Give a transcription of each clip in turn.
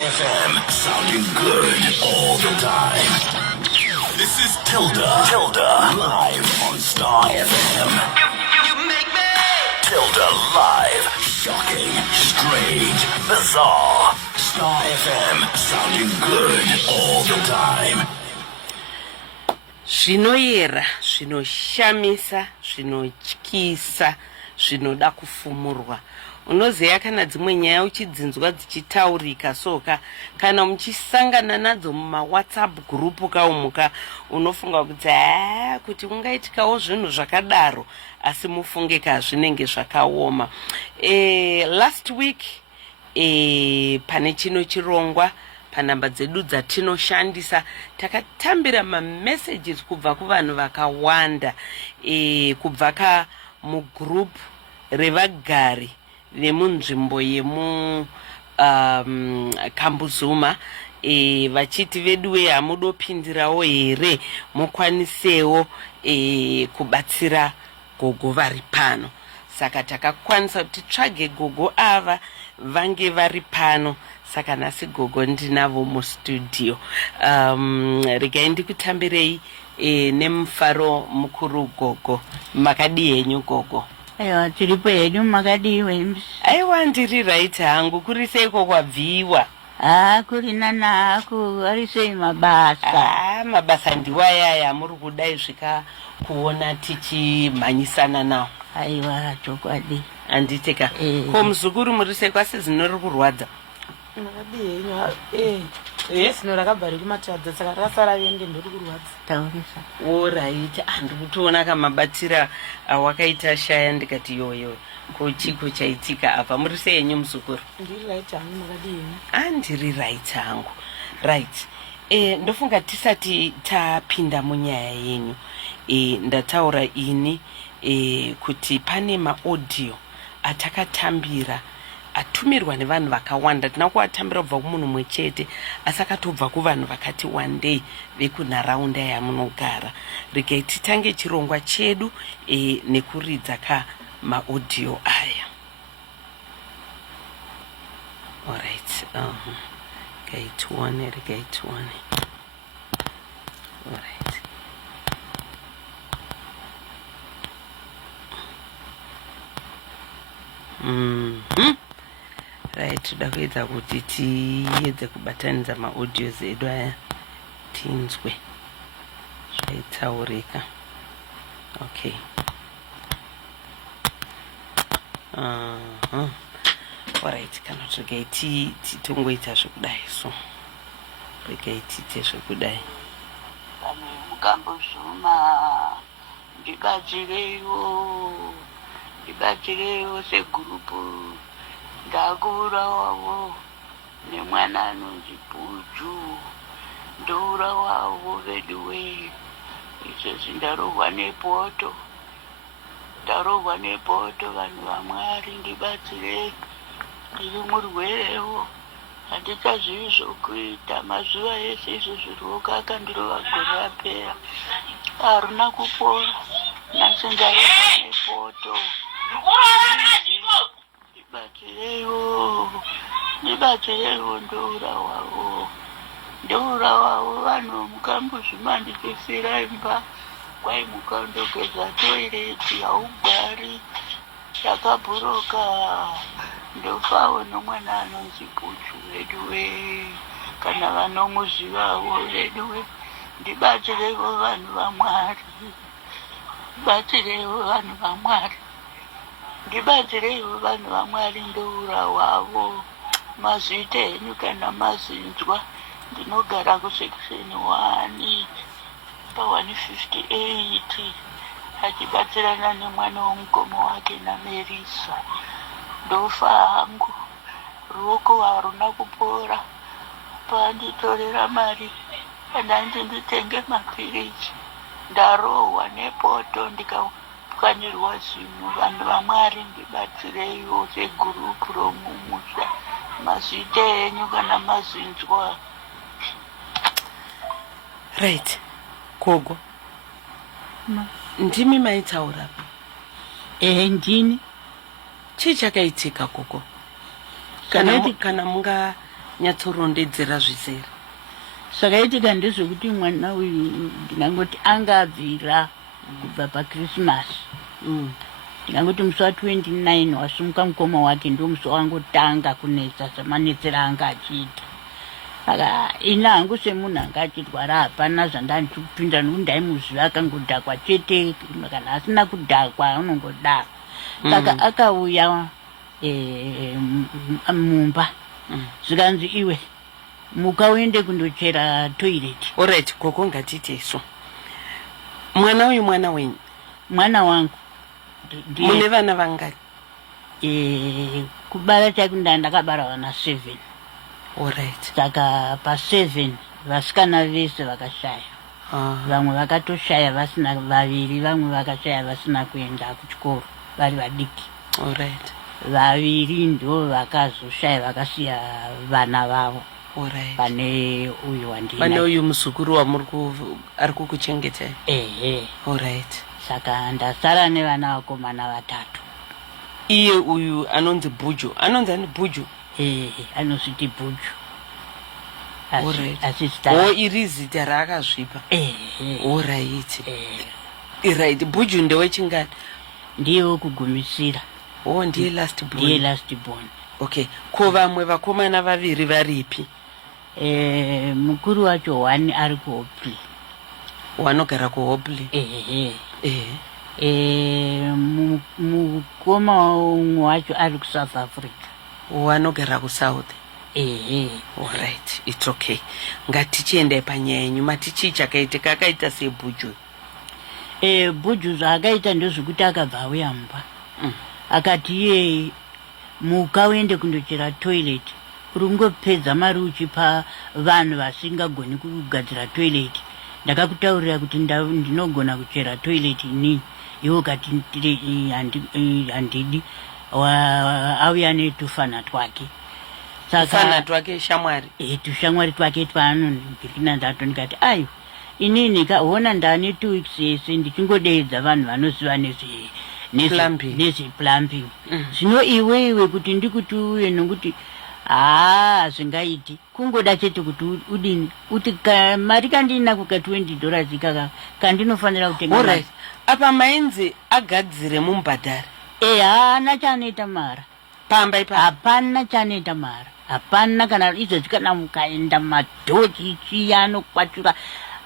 FM, sounding good all the time. This is Tilda, live on Star FM. You make me. Tilda live, shocking, strange, bizarre. Star FM, sounding good all the time. Zvinoyera, zvinoshamisa, zvinotyisa, zvinoda kufumurwa. Unoziya kana dzimwe nyaya uchidzinzwa dzichitaurika soka kana muchisangana nadzo muma WhatsApp group kaumuka unofunga kuti ungaitikawo zvinhu zvakadaro asi mufunge zvinenge zvakaoma. Last week pane chino chirongwa panamba dzedu dzatinoshandisa takatambira messages kubva kuvanhu vakawanda kubva mugroup revagari vemunzvimbo yemu Kambuzuma vachiti veduwe hamudopindirawo here mukwanisewo kubatsira gogo vari pano. Saka takakwanisa kuti tsvage gogo ava vange vari pano. Saka nasi gogo ndinavo mustudio. Regai ndikutambirei nemufaro mukuru gogo. Makadi henyu gogo? Aiwa, tiripo henyu makadi wenyu? Aiwa, ndiri right hangu. Kuri seiko kwabviwa? Kuri nana aku arisei mabasa. Mabasa ndiwayaya muri kudai svika kuona tichimhanyisana nawo. Aiwa, chokwadi. Anditeka. Ko muzukuru muri seiko asi zino riri kurwadza? Makadi henyu zino rakabva kumatadza saka rakasara vende ndiri kurwadza. Taurisa. Alright, ndikutoona kamabatira wakaita shaya ndikati yoyo. Ko chiko chaitika apa muri sei henyu muzukuru? Ndiri right hangu makadi henyu. Ndiri right hangu. Right. Ndofunga tisati tapinda munyaya yenyu. Ndataura ini kuti pane maaudio atakatambira atumirwa nevanhu vakawanda. Tina kuatambira kubva kumunhu mwechete asi akatobva kuvanhu vakati wandei vekunharaunda yamunogara. Regai titange chirongwa chedu nekuridza maaudio aya. Alright. Regai tuone. Alright. Right, toda kuedza kuti tiedze kubatanidza maaudios edu aya tinzwe zvaitaurika. Okay. Alright, kana kuti regai titongoita zvekudai so. Regai tiite zvekudai. Pane Mukambuzuma ndibatsireiwo segurupu ndakura wavo nemwana anonzi Puju ndoura wavo veduwe izvozvi ndarohwa nepoto vanhu vaMwari ndibatsirei ndiri murwerewo handichazivi zvokuita mazuva ese izvozvo rwokaka ndirova gore rapera haruna kupora nhasi ndarohwa nepoto. Ndibatsireiwo ndoura wavo vanhu vomukambuzvima ndichisira imba kwai mukandogeza toireti haugari yakabhuroka ndofawo nomwana anonzi Puju veduwe kana vanomuzivawo veduwe. Ndibatsireiwo vanhu vaMwari, ndibatsireiwo vanhu vaMwari ndoura wavo. Mazviita henyu kana mazinzwa. Ndinogara kusection 1 pa158 achibatsirana nemwana womugomo wake naMerisa. Ndofa hangu ruoko haruna kupora panditorera mari ndanzi nditenge mapiriji ndarohwa nepoto ndikapwanyirwa zvinhu. Vanhu vaMwari ndibatsireiwo segurupu romumusha. Mazviita henyu kana mazinzwa. Right. Gogo. Ndimi maitaura. Ndini. Chii chakaitika gogo? Kana munga nyatsorondedzera zvizere. Sakaitika ndezvekuti mwana uyu ndingangoti angabvira kubva paChristmas. Ndingangoti musi wa29 wasumuka mukoma wake ndio musi wangotanga kunetsa semanetsera anga achiita. Saka ina hangu semunhu anga achirwara hapana zvandandipinda nokuti ndaimuziva akangodhakwa chete, kana asina kudhakwa anongodaro. Saka akauya mumba zvikanzi iwe muka uende kundochera toilet. Alright, koko ngatite iso. Mwana uyu mwana wenyu? Mwana wangu. Mune vana vangani? Kubara chake ndakabara vana 7. Alright. Saka pa7 vasikana vese vakashaya. Vamwe vakatoshaya vasina, vaviri vamwe vakashaya vasina kuenda kuchikoro vari vadiki. Alright. Vaviri ndo vakazoshaya vakasiya vana vavo. Alright. Pane uyu wandina. Pane uyu muzukuru ari kukuchengetai? Alright. Saka ndasara nevana vakomana 3. Iye uyu anonzi Bhuju. Anonzi ani Bhuju? Anozviti Bhuju. Alright. Iri zita raakazvipa? Alright. Right. Bhuju ndewechingani? Ndiye wekugumisira. Ndiye last born. Ndiye last born. Okay. Ko vamwe vakomana vaviri varipi? Mukuru wacho 1 ari kuHopley. Wanogara kuHopley? Mukoma umwe wacho ari kuSouth Africa. Wanogara kuSouth? Alright, it's okay. Ngatichiendai panyaya yenyu, matichi chakaitika akaita seBhuju? Bhuju zvaakaita ndezvekuti akabva auya mumba. Akati iye muka uende kundochera toilet. Uri kungopedza mari uchipa vanhu vasingagoni kugadzira toilet. Ndakakutaurira kuti ndinogona kuchera toilet ini. Iwo kati handidi. Auya netufana twake. Tufana twake shamwari? Tushamwari twake twaanondipirikina ndato ndikati ayo. Inini kaona ndane 2 weeks yese ndichingodeedza vanhu vanoziva nezveplumbing. Zvino iwe kuti ndikuti uye nokuti zvingaiti kungoda chete kuti udini kuti mari kandina kuka $20 ikaka kandinofanira kutenga. Alright. Apa mainzi agadzire mumubhadhari? Haana chanoita mara. Pamba ipa? Hapana chanoita mara. Hapana kana izvozvi kana mukaenda madhoji chiya anokwachura.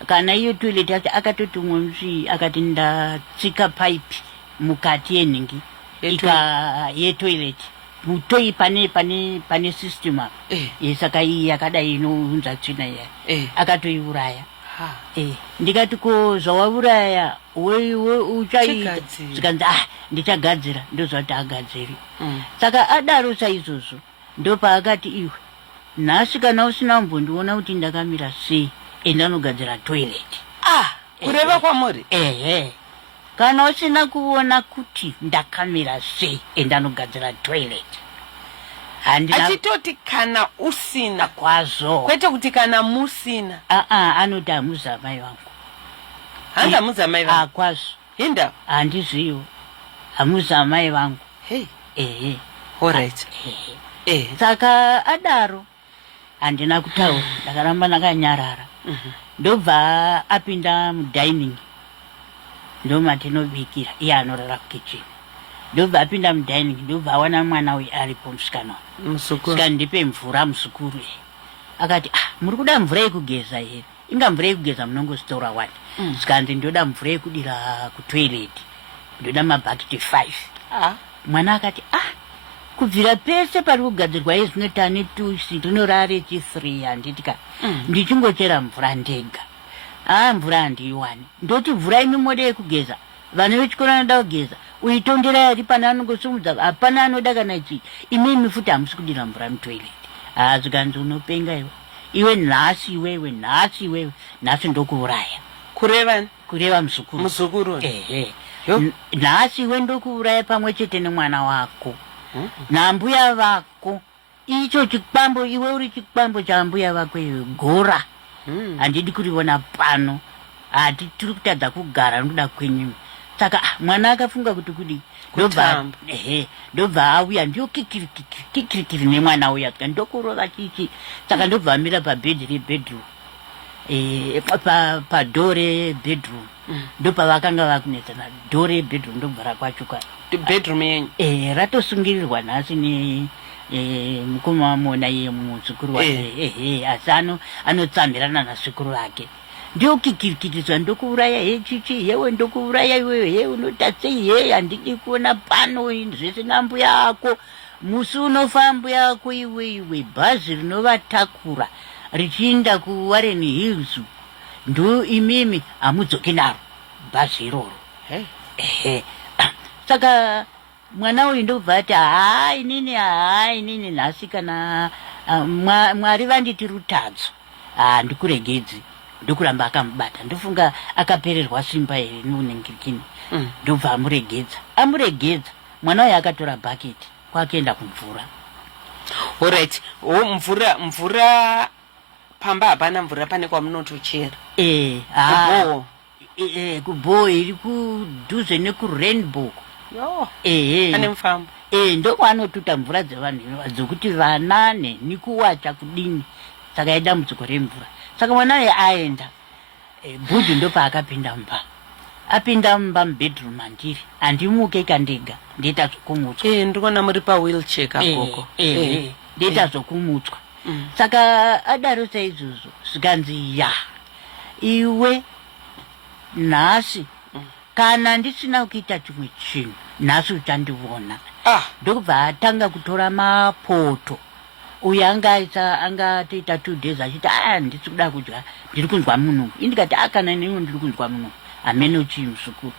Kana iyo toilet yacho akatoti mumwe akati ndatsika pipe mukati yenhingi yetoilet. Mutoi pane system apa. Saka iyi yakadai inounza tsvina iya. Akatoiuraya. Ndikati ko zvawauraya wewe uchaita? Zikanzi ndichagadzira. Ndozvati agadziri. Saka adaro saizvozvo ndopaakati iwe nhasi kana usina kumbondiona kuti ndakamira sei endanogadzira toilet. Kureva kwamuri? Kana usina kuona kuti ndakamira sei endanogadzira toilet. Achitoti kana usina kwazvo. Kwete kuti kana musina. Anoti hamuza mai vangu. Hanga muza mai vangu? Kwazvo. Hinda? Handizviwo. Hamuza mai vangu. Alright. Saka adaro handina kutaura, ndakaramba ndakanyarara. Ndobva apinda mudining. Ndomatinobikira iye anorara kukicheni. Ndobva apinda mudining ndobva awana mwana uyu aripo musikana. Saka ndipe mvura muzukuru. Akati muri kuda mvura yekugeza here? Inga mvura yekugeza munongositora wati. Sikanzi ndoda mvura yekudira kutoilet. Ndoda mabhakiti 5. Mwana akati kubvira pese pari kugadzirwa izvinotane 2 rinorare chi3 handitika ndichingochera mvura ndega. Mvura handiiwani. Ndoti mvura inomode yekugeza. Vana vechikora vanoda kugeza. Uitondera yari pana anongosumudza. Hapana anoda kana ichi. Imimi futi hamusi kudira mvura mutoilet. Zvikanzi unopenga iwe. Iwe nhasi iwewe, nhasi iwewe. Nhasi ndokuuraya. Kureva? Kureva muzukuru. Muzukuru? Nhasi iwe ndokuuraya pamwe chete nemwana wako. Nambuya vako. Icho chikwambo, iwe uri chikwambo chambuya vako iwe. Gora. Handidi kuriona pano. Tiri kutadza kugara ndoda kwenyume. saka mwana akafunga kuti kudi ndobva auya ndio kikirikiri nemwana uya ndokurova chichi saka ndobva amira pabhedhi rebedroom padhore bedroom ndopavakanga vakunetsana dhore bedroom ndobva rakwachuka bedroom yenyu ratosungirirwa nhasi mukoma wamona iye muzukuru wake asi anotsamhirana nazvikuru vake ndio kikirikirizwa ndokuuraya hechichi yewe ndokuuraya iwewe he unotatsei he handidi kuona pano zvese nambuya ako musi unofa mbuya ako iwe bhazi rinovatakura richiinda kuWarren Hills ndo imimi hamudzoki naro bhazi iroro saka mwana uyu ndobva ati inini nhasi kana mwari vanditi rutadzo ndikuregedzi ndokuramba akamubata ndofunga akapererwa simba here nounengirikini ndobva amuregedza mwana uyu akatora bhaketi kwakuenda kumvura. Alright, mvura pamba hapana mvura pane kwamunotochera kubhoho iri kudhuze nekurainbow pane mufambo ndokwanotuta mvura dzevanhu dzokuti vana nekuwacha kudini saka idambudziko remvura saka mwana uyu aenda bhudhu ndopaakapinda mumba mubedroom handiri handimuke kandega ndoita zvokumutswa ndikuona muri pawheelchair kakoko ndoita zvokumutswa saka adaro saizvozvo zvikanzi iwe nhasi kana ndisina kuita chimwe chinhu nhasi uchandiona ndokubva atanga kutora mapoto uyu angatoita 2 days achiti ndisi kuda kudya ndiri kunzwa munhu indikati kana newe ndiri kunzwa munhu hameno chii musukuru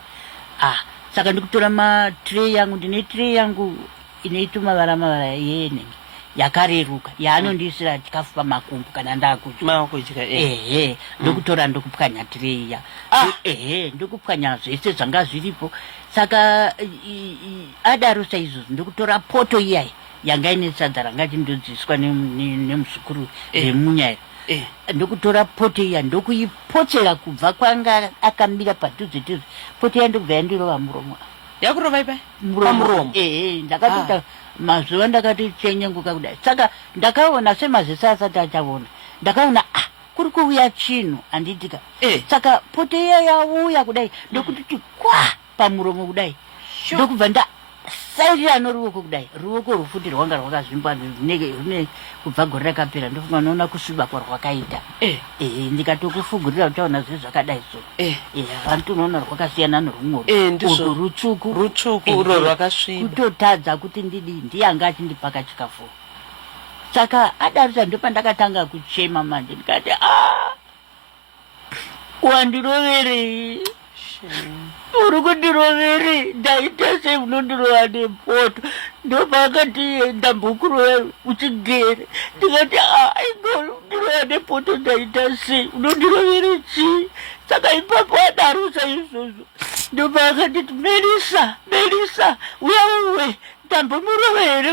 saka ndikutora matray yangu ndine tray yangu inoita mavara yenenge yakareruka yaanondisira chikafu pamakumbo kana ndakudya ndokutora ndokupwanya tray iya ndokupwanya zvese zvanga zviripo saka adaro saizvozvo ndokutora poto iyai yanga ine sadza ranga chindodzidziswa nemuzukuru vemunyaya ndokutora poto iya ndokuipotsera kubva kwanga akamira padhuze poto iya ndobva yandirova muromo yakurova ipai muromo ndakatoita mazuva ndakatochenyenguka kudai saka ndakaona semazisa asati achaona ndakaona kuri kuuya chinhu handitika saka poto iya yauya kudai ndokuti kwa pamuromo kudai ndokubva sairira noruoko kudai ruoko rufuti rwanga rwakazvimba rune kubva gore rakapera ndofunga noona kusviba kwarwakaita ndikatokufugurira uchaona zve zvakadai so vantu unoona rwakasiyana norumwe rutsvuku uro rwakasviba kutotadza kuti ndiyanga achindipaka chikafu saka adarisa ndopandakatanga kuchema manje ndikati wandiroverei uri kundiroveri ndaita seunondirova nepoto ndopakati ndambukuro uchigere ndikati ndirova nepoto ndaita sei unondiroveri chii saka ipapo adarusa izvozvo ndopakati Melisa uya ndambomurovere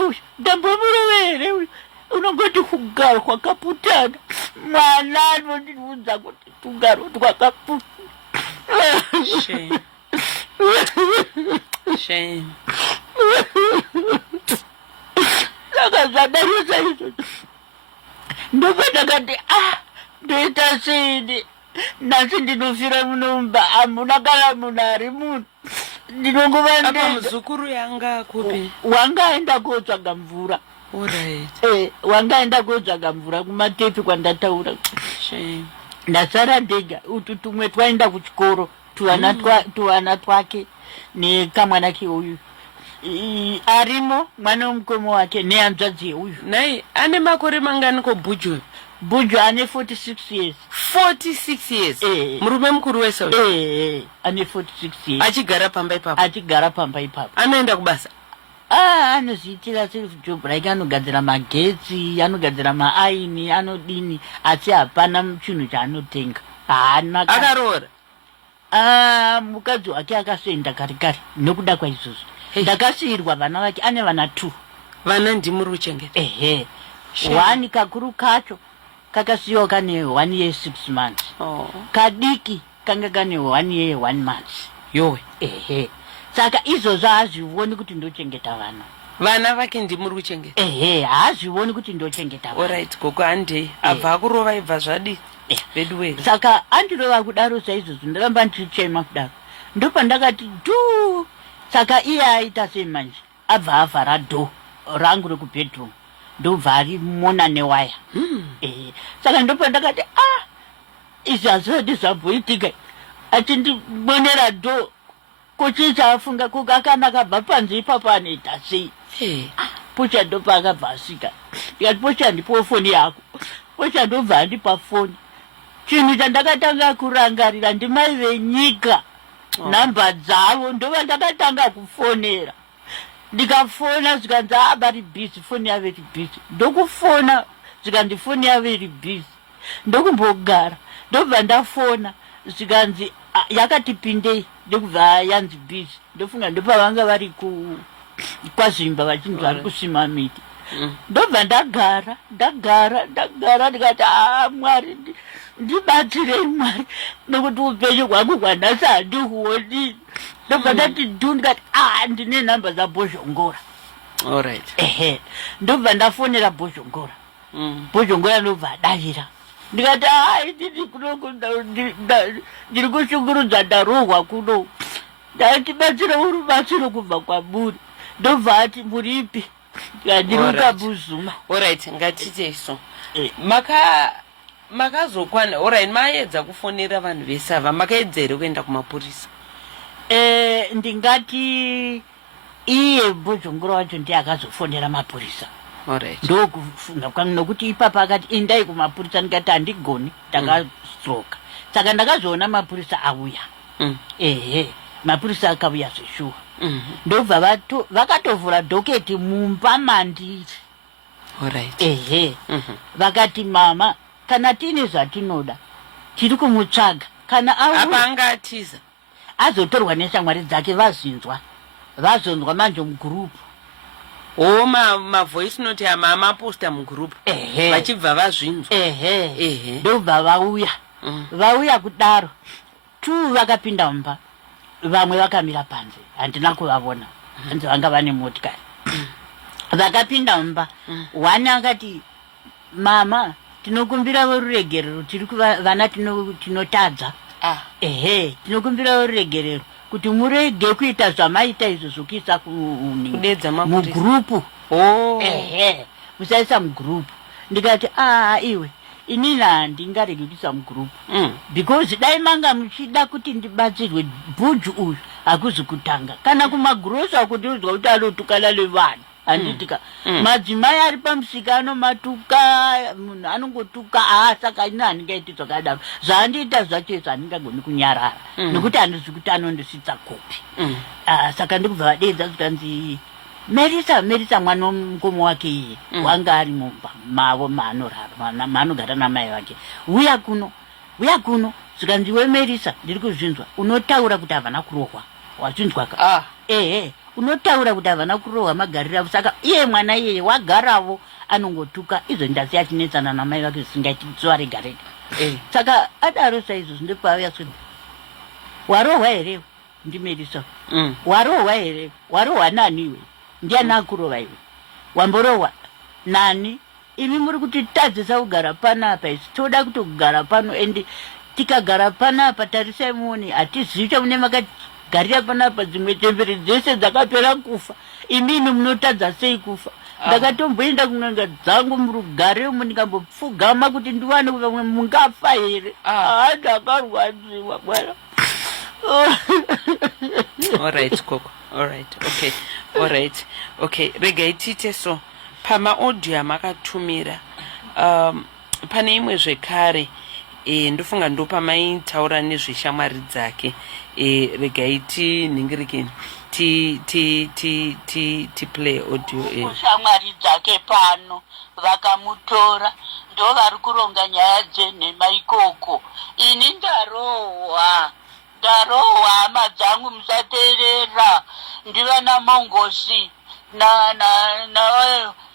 uyu unongoti kugaro kwakaputana mwana anondiudza kuti kugaro kwakaputana Shame. Saka zvadarusa izvo ndopandakati ndoita seini nhasi ndinofira munomba hamuna kana munhu ari munhu ndinongova apa muzukuru yanga kupi wanga aenda kotsvaga mvura wanga kotsvaga mvura kumatepi kwandataura ndasara ndega utu tumwe twaenda kuchikoro tuwana twake nekamwana keuyu arimo mwana womukoma wake nehanzvadzi yeuyu nai ane makore mangani ko Bhuju ane 46 years 46 years murume mukuru wese ane 46 years achigara pamba ipapo anoenda kubasa anozviitira self job like anogadzira magetsi anogadzira maaini anodini asi hapana chinhu chaanotenga haana akaroora mukadzi wake akasoenda kare nokuda kwaizvozvo ndakasiyirwa vana vake ane vana 2 vana ndimuri kuchengeta 1 kakuru kacho kakasiyiwa kane 1 year 6 months kadiki kanga kane 1 year 1 months yowe. Ehe. Saka izvozvo haazvioni kuti ndochengeta vana vake ndimuri kuchengeta. Ehe, haazvioni kuti ndochengeta vana. Alright, gogo handei abva akurova ibva zvadi bedway. Saka andirova kudaro saizvozvo ndaramba ndichichema kudaro ndopandakati dhu. Saka iye aita sei manje abva avhara dho rangu rekubedroom ndobva arimona newaya. Saka ndopandakati izvi hazvodi zvamboitika achindibonera dho kuchichaafunga kukakanaka bva panze ipapo anoita sei. Pocha ndopa akabva asvika ndikati pocha ndipo foni yako. Pocha ndobva andipa foni. Chinhu chandakatanga kurangarira ndimai venyika nhamba dzavo ndova ndakatanga kufonera. Ndikafona zvikanzi vari bhizi foni yavo iri bhizi. Ndokufona zvikanzi foni yavo iri bhizi. Ndokumbogara ndobva ndafona zvikanzi yakati pindei ndokubva yanzi bhizi. Ndofunga ndopavanga vari kwazvimba vachinzi vari kusima miti. Ndobva ndagara ndikati Mwari ndibatsirei Mwari nokuti upenyu hwangu hwanhasi handihuoni. Ndobva ndati dhu ndikati ndine nhamba dzabhozhongora. Ehe, ndobva ndafonera bhozhongora. Bhozhongora ndobva adavira ndikati inini kunoko ndiri kushungurudza ndarohwa kuno ndatibatsira urubatsiro kubva kwamuri. Ndobva ati muripi ndiri kukabuzuma. Alright, ngatite so makazokwana. Alright, maedza kufonera vanhu vese ava makaedza here kuenda kumapurisa? Ndingati iye bhozhongora wacho ndiye akazofonera mapurisa. Ndokufunga kwangu nokuti ipapo akati endai kumapurisa ndikati handigoni ndakastroka. Saka ndakazoona mapurisa auya. Ehe, mapurisa akauya zveshuwa. Ndobva vakatovhura dhoketi mumba mandiri. Ehe, vakati mama kana tiine zvatinoda tiri kumutsvaga kana apa angatiza azotorwa neshamwari dzake vazonzwa manje mugurupu. Mavoice note amaposta mugurupu vachibva vazvinzwa. Ndobva vauya kudaro vakapinda mumba. Vamwe vakamira panze handina kuvavona hanzi vanga vane motikari. Vakapinda mumba wani akati mama tinokumbira voruregerero vana tinotadza. Ehe, tinokumbira voruregerero kuti murege kuita zvamaita izvo zvokuisa mugurupu. Ehe, musaisa mugurupu. Ndikati iwe inini handingaregi kuisa mugurupu because dai manga muchida kuti ndibatsirwe bhuju uyu hakuzi kutanga kana kumagurosi akundiudzwa kuti anotukana nevanhu handitika madzimai ari pamusika anomatuka munhu anongotuka saka ini handingaiti zvakadaro zvaandiita zvacho izvo handingagoni kunyarara nekuti handizi kuti anondisitsa kopi. Saka ndikubva vadeedza zvikanzi Merisa mwana womukomo wake iye wanga ari mumba mavo maanogara namai vake. Uya kuno zvikanzi wemerisa ndiri kuzvinzwa unotaura kuti havana kurohwa. Wazvinzwa ka? Ehe, unotaura kuti havana kurohwa magarira. Saka iye mwana iyeye wagaravo anongotuka izvo ndasiya achinetsana namai vake zvisingaiti zuva rega rega. Saka adaro saizvozvo ndopavauya kuti warohwa here ndimerisa. Warohwa here? Warohwa nani iwe? Ndiani akurova iwe? Wamborohwa nani? Imi muri kuti tadzisa kugara panapa isi toda kutogara pano endi tikagara panapa tarisai muone hatizivi chamune makagarira panapa dzimwe temberi dzese dzakapera kufa. Imimi munotadza sei kufa? Ndakatomboenda kun'anga dzangu murugare umu ndikambopfugama kuti ndiwane kuti vamwe mungafa here. Ndakarwadziwa bwana. Alright, Koko. Alright. Okay. Regai tite so. Pama audio amakatumira. Pane imwe zvekare. Ndofunga ndo pamaitaura nezveshamwari dzake. Regai tiningirikeni. Ti play audio. Shamwari dzake pano vakamutora ndo vari kuronga nyaya dzenhema ikoko. Ini ndarohwa hama dzangu musateerera ndivana mongosi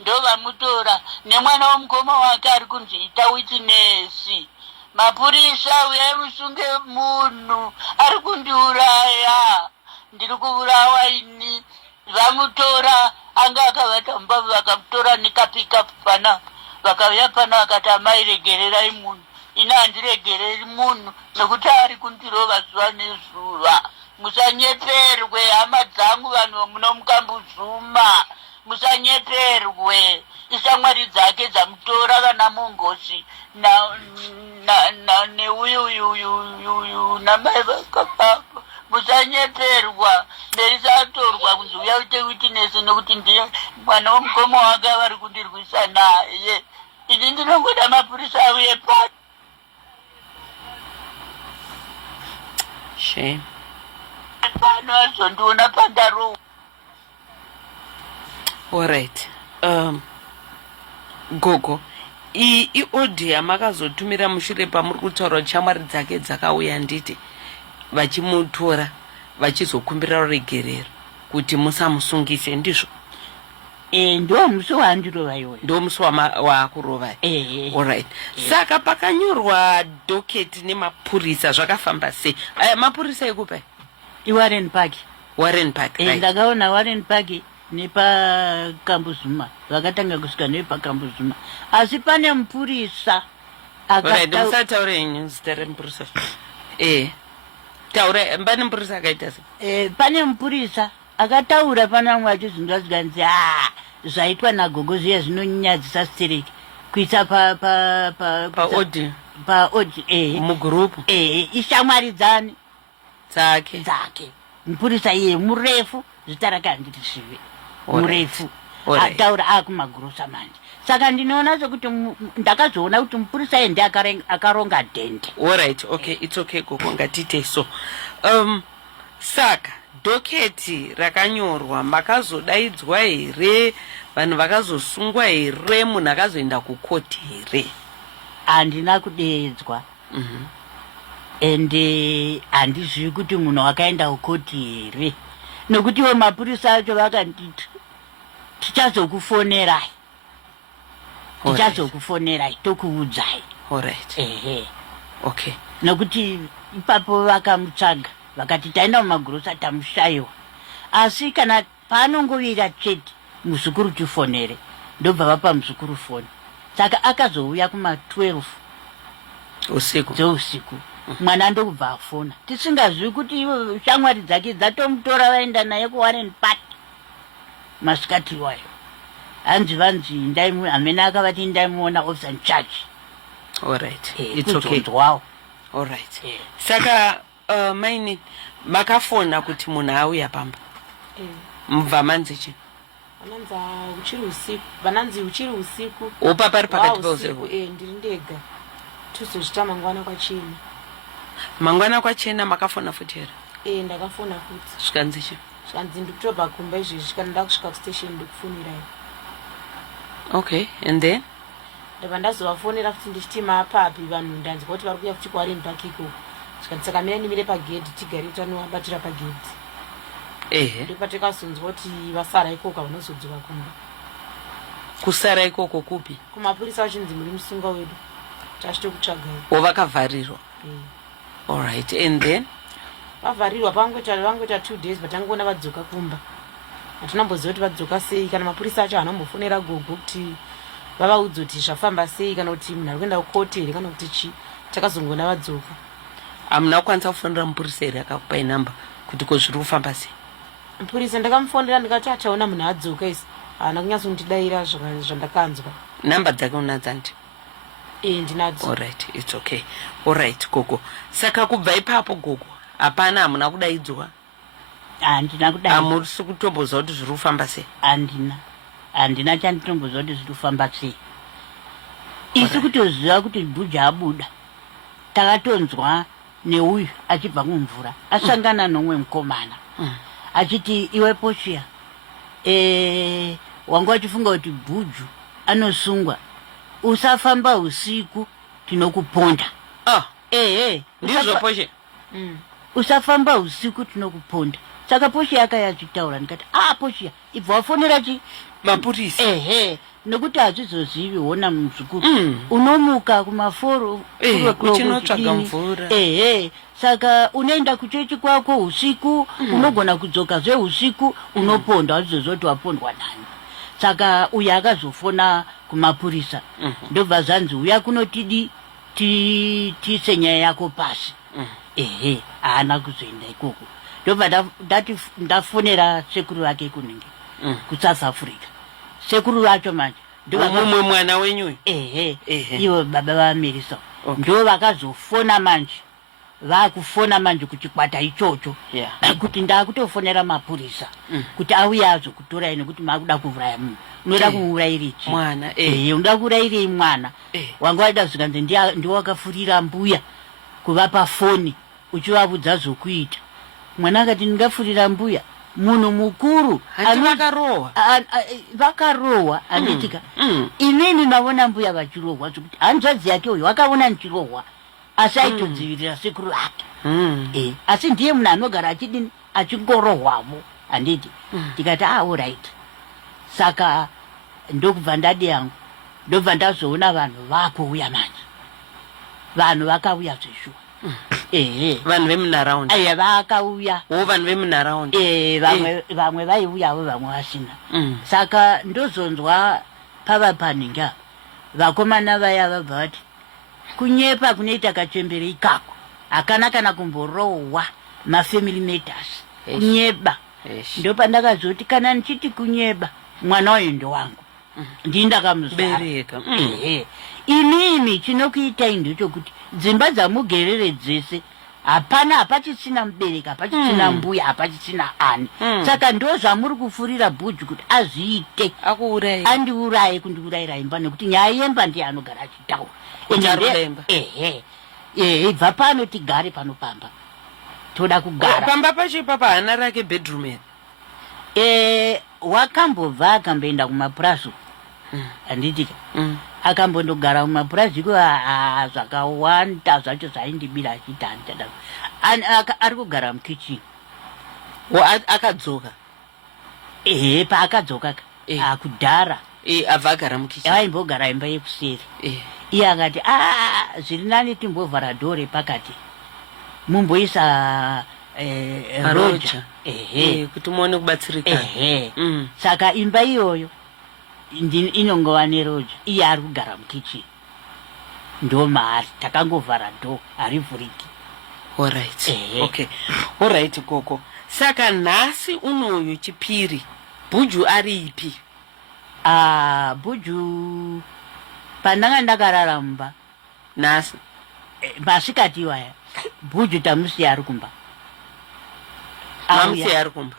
ndo vamutora nemwana womukoma wake ari kunzi ita witness mapurisa uyai musunge munhu ari kundiuraya, ndiri kuurawa ini. Vamutora anga akavata mumba vakamutora nikapika pana vakauya pana vakati amai regererai munhu. Ina handiregereri munhu nekuti ari kundirova zuva nezuva. Musanyeperwe hama dzangu vanhu munomukambuzuma, musanyeperwe. Ishamwari dzake dzamutora kana mongosi neuyu namai vakababa. Musanyeperwa nderisatorwa kunzi uya uite witness nekuti ndiye mwana womukoma wake vari kundirwisa naye. Ini ndinongoda mapurisa auye pano. Shame. Pano azondiona pandaro. Alright. Gogo, iaudio yamakazotumira mushure pamuri kutaura shamwari dzake dzakauya nditi vachimutora vachizokumbira ruregerero kuti musamusungise, ndizvo? Ndo musi wandirova iwoyo. Ndo musi waakurova. Alright. Saka pakanyorwa docket nemapurisa zvakafamba sei? Mapurisa ekupa? Warren Park. Warren Park, right. Ndakaona Warren Park nepakambuzuma vakatanga kusvika nepakambuzuma, asi pane mupurisa musataure henyu zita remupurisa. Taura, pane mupurisa akaita sei? Pane mupurisa akataura panamwe achizvinzwa zvikanzi zvaitwa nagogo zviya zvinonyadzisa stereki kuisa paaudio mugurupu ishamwari dzake. Mupurisa iye murefu, zita rake handiti Zvive, murefu, ataura akumagurusa manje. Saka ndinoona sekuti ndakazoona kuti mupurisa iye ndiye akaronga dhende. Alright, okay, it's okay gogo, ngatite so. Saka doketi rakanyorwa makazodaidzwa here, vanhu vakazosungwa here, munhu akazoenda kukoti here? Handina kudeedzwa. Ende handizvivi kuti munhu wakaenda kukoti here, nokuti ivo mapurisa acho vakanditi tichazokufonerai, tokuudzai. Alright. Okay. Nokuti ipapo vakamutsvaga vakati taenda mumagurusa tamushayiwa, asi kana paanongovira chete muzukuru tifonere, ndobva vapa muzukuru foni. Saka akazouya kuma12 dzeusiku, mwana ndokubva afona. Tisingazivi kuti ivo shamwari dzake dzatomutora vaenda naye kuWarren Park masikati iwayo. Vanzi hamena akavati ndaimuona officer in charge. Alright. It's okay. Wow. Alright. Saka maini makafona kuti munhu auya pamba. Mubva manzi chi? Vananzi uchiri usiku. Opa pari pakati pausiku. Ndiri ndega. Tuzosvita mangwana kwachena. Mangwana kwachena makafona futi here? Ndakafona futi. Zvikanzi chi? Zvikanzi ndikutobva kumba izvezvi kana ndava kusvika kustation ndikufunirai. Okay, and then? Ndabva ndazovafonera kuti ndichiti mapapi vanhu ndanzwa kuti vari kuuya kuti kuWarren Park ikoko. Zvikanzi saka mira nimire pagedhi tigare tanovabatira pagedhi. Ndopatakazonzwa kuti vasara ikoko vanozodzoka kumba. Kusara ikoko kupi? Kumapurisa vachinzi muri musunga wedu. Tachitokutsvagai. Wavakavharirwa? Alright, and then? Vavharirwa vangoita 2 days vatangoona vadzoka kumba. Hatinamboziva kuti vadzoka sei, kana mapurisa acho hanombofonera gogo kuti vavaudze kuti zvafamba sei, kana kuti munhu ari kuenda kukoti here kana kuti chi. Takazongoona vadzoka. Hamuna kukwanisa kufonera mupurisa here akakupai namba kuti ko zviri kufamba sei? Mupurisa ndakamufonera ndikati achaona munhu adzoka isi. Haana kunyatsondidaira zvandakanzwa. Namba dzake unadzo ndi? Ndinadzo. Alright, it's okay. Alright, gogo. Saka kubva ipapo gogo, hapana hamuna kudaidzwa? Handina kudaidzwa. Hamurisi kutombozwa kuti zviri kufamba sei? Handina chanditombozwa kuti zviri kufamba sei. Isi kutoziva kuti Bhuja abuda, takatonzwa neuyu achibva kumvura asangana nomwe mukomana achiti iwe Portia, wanga wachifunga kuti Bhuju anosungwa, usafamba usiku tinokuponda. Ndizvo Portia? Usafamba usiku tinokuponda. Saka Portia akaya achitaura ndikati Portia ibva wafonera chi? mapurisa nekuti hazvizozivi hona muzvikuru unomuka kumaforo uchinotsvaga mvura saka unoenda kuchechi kwako usiku unogona kudzoka zveusiku unopondwa hazvizozoti wapondwa nani saka uyo akazofona kumapurisa ndobva zvanzi uya kunotidi tisenyaya yako pasi haana kuzoenda ikoko ndobva ndafonera sekuru vake kunenge kusouth africa sekuru vacho manje mumwe mwana wenyuyo ivo baba vamerisa ndo vakazofona manje vakufona manje kuchikwata ichocho kuti ndakutofonera mapurisa kuti auye azokutorai nekuti makuda kuuraya munhu unoda kumuurayirichi mwana unoda kuurayirei mwana wanga waida zvikanzi ndiwakafurira mbuya kuvapa foni uchivabudza zvokuita mwana akati ndingafurira mbuya munhu mukuru vakarohwa handitika inini navona mbuya vachirohwa zvokuti hanzvadzi yake uyu wakaona ndichirohwa asi aitodzivirira sekuru vake asi ndiye munhu anogara achidini achingorohwavo handiti tikati allright saka ndokubva ndadi yangu ndobva ndazoona vanhu vakouya manje vanhu vakauya zveshuwa vanhu vemunharaunda aya vakauya vanhu vemunharaunda vamwe vaiuyawo vamwe vasina saka ndozonzwa pava panhinga vakomana vaya vabva vati kunyepa kunoita kachembere ikako hakana kana kumborohwa mafamily matters kunyeba ndopandakazoti kana ndichiti kunyeba mwana wayo ndowangu ndindakamubereka inini chinokuitai ndechokuti dzimba dzamugerere dzese hapachisina mubereki hapachisina mbuya hapachisina ani saka ndo zvamuri kufurira bhuji kuti azviite andiuraye kundiurayira imba nekuti nyaya yemba ndiye anogara achitaura ibva pano tigare pano pamba toda kugara pamba pacho ipapa hana rake bedroom here wakambobva akamboenda kumapurazi handitika akambondogara kumapurazi iko zvakawanda zvacho zvaindibira achiita handichada ari kugara mukichini akadzoka paakadzoka kudhara abva agara mukichini aimbogara imba yekuseri iye akati zviri nani timbovhara dhore pakati mumboisa roja kuti muone kubatsirika saka imba iyoyo inongova neroja iye ari kugara mukichini ndo maari takangovhara dho harivhuriki allright koko saka nhasi unoyu chipiri bhuju ari ipi bhuju pandanga ndakarara mumba nhasi masikati iwaya bhuju tamusiya ari kumba mamusiya ari kumba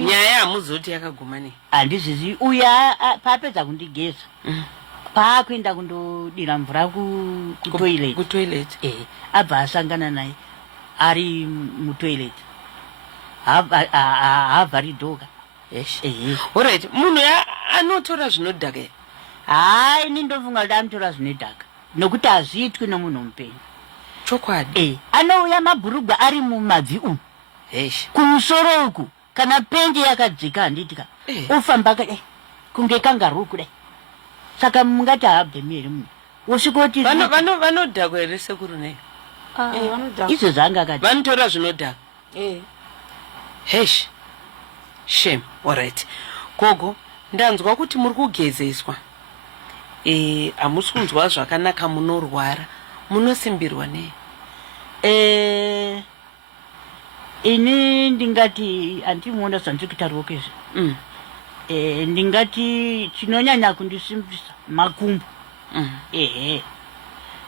nyaya hamuzoti yakaguma nei handizizi uya paapedza kundigeza paakuenda kundodira mvura kutoilet abva asangana naye ari mutoilet haavhari dhoga allright munhu anotora zvinodhaka ini ndofunga kuti anotora zvinodhaka nokuti hazviitwi nomunhu mupenyu chokwadi anouya mabhurugwa ari mumabvi umu kumusoro uku kana pendi yakadzika handitika ufamba kunge kangaruu kudai saka mungati haabvemi here munhu usikoti vanodhakwa here sekuru nei izvo zvanga akati vanotora zvinodhaka hesh shame allright gogo ndanzwa kuti muri kugezeswa hamusi kunzwa zvakanaka munorwara munosimbirwa nei ini ndingati handimuona zvanzi kuitarirwa kwezvo ndingati chinonyanya kundisimbisa makumbo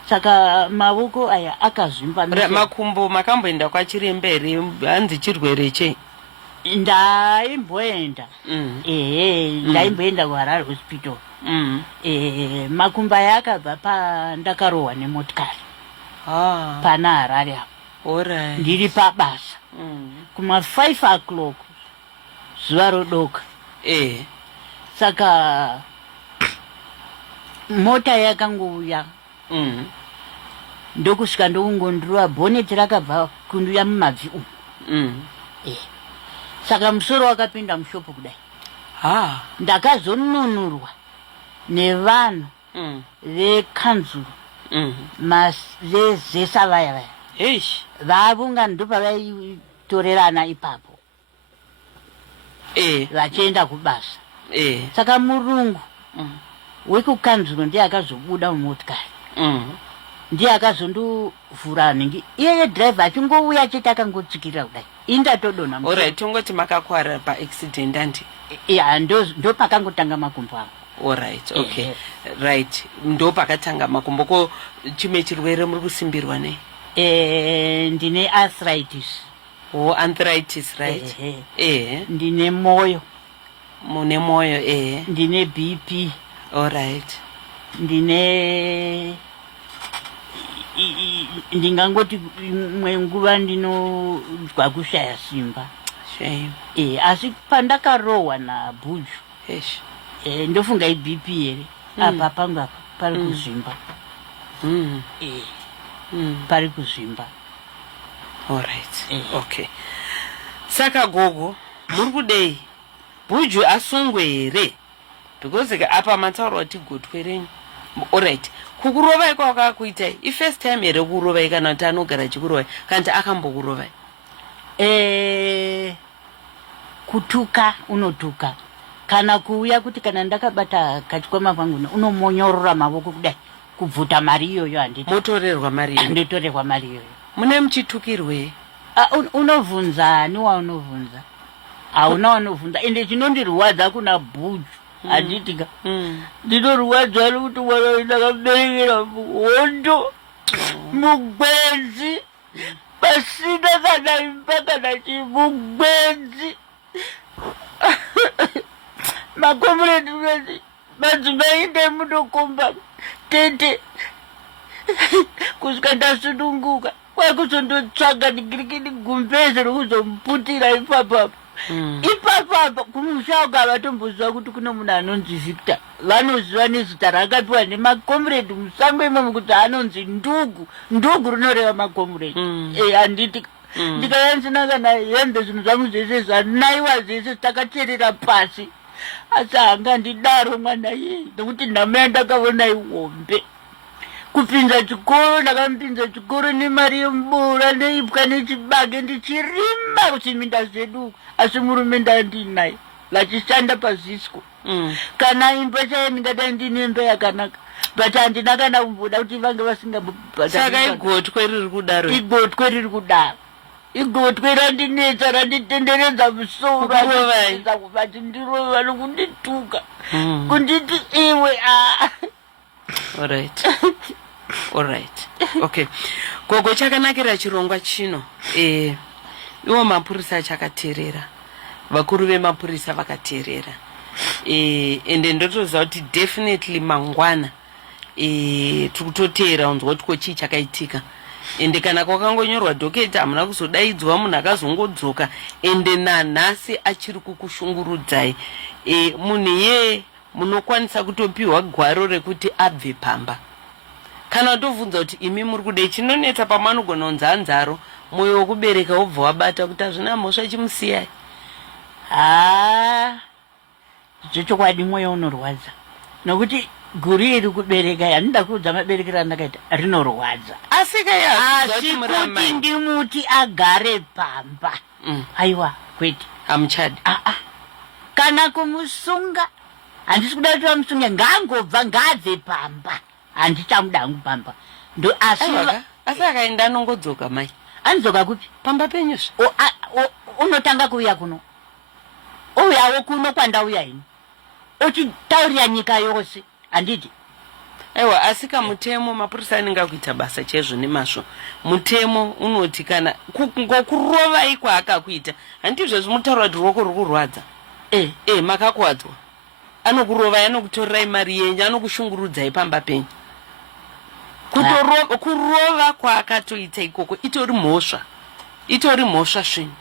saka mavoko aya akazvimba makumbo makamboenda kwachiremba here hanzi chirwere chei ndaimboenda ndaimboenda kuharare hospital makumbo aya akabva pandakarohwa nemotikari pana harare apo ndiri pabasa kuma 5 o'clock zuva rodoka saka mota yakangouya ndokusvika ndokungondirova bhoneti rakabva kunduya mumabvi umu saka musoro wakapinda mushopo kudai ndakazonunurwa nevanhu vekanzuro vezesa vaya vaya vavungana ndopavaitorerana ipapo vachienda kubasa. Saka murungu wekukanzuro ndiye akazobuda mumotikari ndiye akazondovhura nhingi iyeye dhiraivha achingouya achiti akangotsikirira kudai indatodonha. Alright, tongoti makakwara paaccident andi ndo pakangotanga makumbo angu. Alright, okay. Right, ndo pakatanga makumbo. Ko chimwe chirwere muri kusimbirwa nei? Ndine arthritis. Arthritis, right? Ndine moyo. Mune moyo, ndine BP. Alright. Ndine ndingangoti imwe nguva ndinozwa kushaya simba. Shame. Asi pandakarohwa naBhuju ndofunga iBP here apa pangu apa pari kuzvimba. Pari kuzvimba. Alright. Okay. Saka gogo muri kudei Bhuju asungwe here? Because apa matauro kuti gotwe renyu. Alright. Kukurovai kwakakuitai ifirst time here kurovai kana kuti anogara chikurovai kana akambokurovai? Kutuka unotuka kana kuuya kuti kana ndakabata kachikwama pangu unomonyorora mavoko kudai kubvuta mari iyoyo handiti. Motorerwa mari iyoyo? Ndotorerwa mari iyoyo. Mune muchitukirwe? Unovhunza niwa unovhunza. Hauna unovhunza ende chinondirwadza kuna Bhuju handitika ndinorwadzwa nekuti mwana ndakaberekera muhondo mugwenzi pasina kana imba kana chimugwenzi. Makomureti kuti madzimai ndemunokomba tete kusvika ndasununguka kwakuzondotsvaga ndigirikini gumbeze rokuzomuputira ipapapo. Ipapapo kumusha ukavatomboziva kuti kuno munhu anonzi Victor vanoziva nezita rakapiwa nemakomureti musango imomo kuti anonzi ndugu. Ndugu rinoreva makomureti. Handiti ndikayanisina kana hembe zvinhu zvangu zvese zvanaiwa zvese takacherera pasi. Asi hanga ndidaro mwana yei nokuti nhamo yandakaona ihombe. Kupinza chikoro ndakamupinza chikoro nemari yemubora neipwa nechibage ndichirima kuchiminda zvedu. Asi murume ndandinaye vachishanda pazisco. Kana imba chayo ndingadai ndine imba yakanaka but handina kana kumboda kuti vange vasingabata. Saka igotwe riri kudaro? Igotwe riri kudaro. Igotwe randinetsa randitenderedza musoro aisa kuvati ndirova nokundituka kunditi iwe Alright. Alright. Okay. Gogo chakanakira chirongwa chino iwo mapurisa chakateerera vakuru vemapurisa vakateerera ende ndotoziva kuti definitely mangwana tikutoteera unzwa kuti kochii chakaitika ende kana kwakangonyorwa dhoketi hamuna kuzodaidzwa munhu akazongodzoka ende nanhasi achiri kukushungurudzai munhu munokwanisa kutopiwa gwaro rekuti abve pamba. Kana utovhunza kuti imi muri kudei chinonetsa pamanogona kunzi hanzaro mwoyo wokubereka wobva wabata kuti hazvina mhosva chimusiyai? Zvechokwadi mwoyo unorwadza nokuti guri iri kubereka handida kuudza maberekero andakaita rinorwadza. Asi kuti ndimuti agare pamba aiwa kwete hamuchadi. Kana kumusunga handisi kuda kuti vamusunge ngaangobva ngaabve pamba handichamuda hangu pamba ndo asi akaenda anongodzoka mai. Anodzoka kupi? Pamba penyuzve unotanga kuuya kuno ouyawo kuno kwandauya ini uchitaurira nyika yose handiti. Aiwa asi kamutemo mapurisa anenge akuita basa chaizvo nemazvo. Mutemo unoti kana ngokurovai kwaakakuita handizvezvi mutaura kuti ruoko ruri kurwadza makakuwadzwa anokurovai anokutorirai mari yenyu anokushungurudzai pamba penyu. Kurova kwaakatoita ikoko itori mhosva svinhu.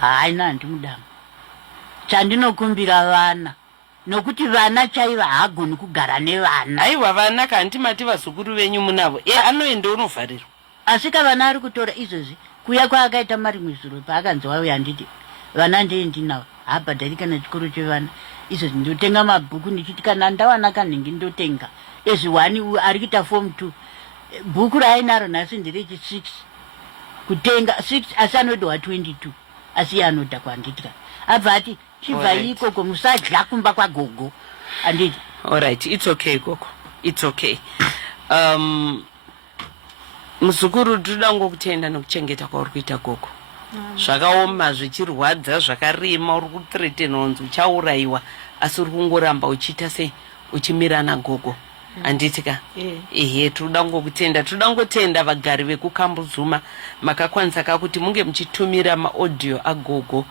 Haina handimudamu chandinokumbira vana nokuti vana chaivo haagoni kugara nevana. Aiwa vana kantimati vazukuru venyu munavo anoenda unovharirwa. Asi kavana ari kutora izvozvi kuya kwaakaita mari mwezuro paakanzi wauya handiti vana ndee ndinavo haabhadhari kana chikoro chevana. Izvo ndotenga mabhuku ndichiti kana ndawana kanhingi ndotenga. Ezvi1 ari kuita form 2. Bhuku raainaro nhasi nderechi6 kutenga 6 asi anodwa 22 asi anoda kwanditya abva ati chibva ikoko musadya kumba kwagogo anditi. Alright, it's okay gogo, it's okay. Muzukuru toda ngokutenda nokuchengeta kwauri kuita gogo. Zvakaoma zvichirwadza zvakarema uri kuthreatenwa kunzi uchaurayiwa asi uri kungoramba uchiita sei uchimirana gogo. Anditika ehe toda ngotenda vagari vekukambuzuma makakwanisa kakuti munge muchitumira maaudio agogo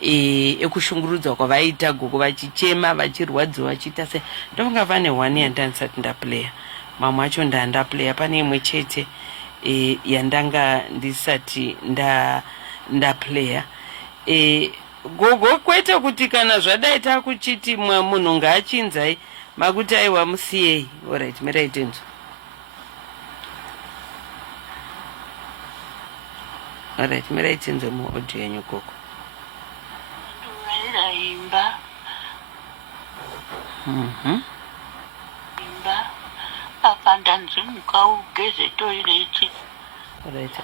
ekushungurudzwa kwavaita gogo vachichema vachirwadziwa vachiita se ndonga vane 1 yandanisati ndaplaya mamwe acho ndandaplaya pane imwe chete yandanga ndisati ndaplaya gogo kwete kuti kana zvadaita kuchiti munhu ngaachinzai makuti aiwa musiyei. Alright, miraitenzo. Alright, miraitenzo muaudio yenyu gogo. Nduraira imba. Imba. Apa ndanzimuka ugeze toileti. Alright.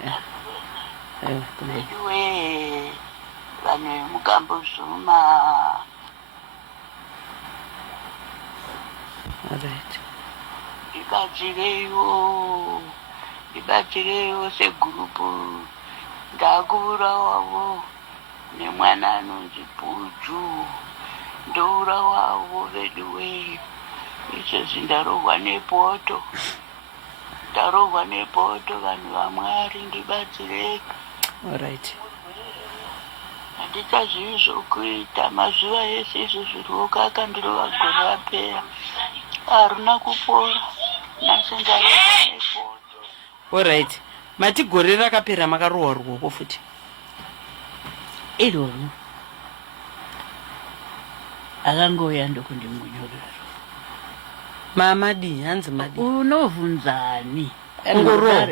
Iwe vanhu vemukambuzuma. Alright. Ibatsireyo segurupu ndakuurawawo nemwana anonzi Bhuju ndourawawo veduwe izvozvi ndarohwa nepoto vanhu vaMwari ndibatsireke. Alright. Handichazvivi zvokuita mazuva ese izvo zviriwo kakandirova gore rapera haruna kupora nhasi ndarohwa nepoto. Alright, mati gore rakapera makarohwa ruoko futi iroro akangouya ndokundimunyorera mamadi hanzi madi unovhunzani Ngoro.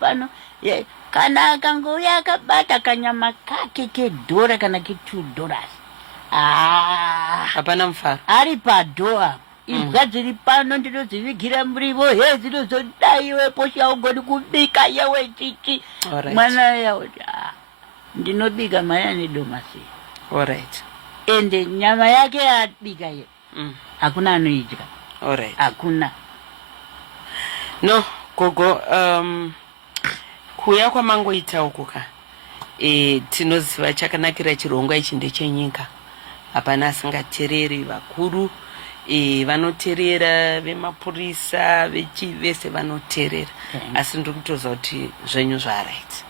pano kana akangouya akabata kanyama kake kedhora kana ke$2 hapana mufaro ari padhoa imbwa dziri pano ndinodzivigira murivo dzinozodaiwe posha ugoni kubika yewe chichi. Alright. Mwana yauti ndinobika maya nedomasi. Alright. Ende nyama yake yabika ye hakuna anoidya. Alright. Hakuna. No gogo kuya kwamangoita ukuka tinoziva chakanakira chirongwa ichi ndechenyika hapana asingatereri vakuru vanoterera vemapurisa vese vanoterera asi ndiri kutoziva kuti zvenyu zvaright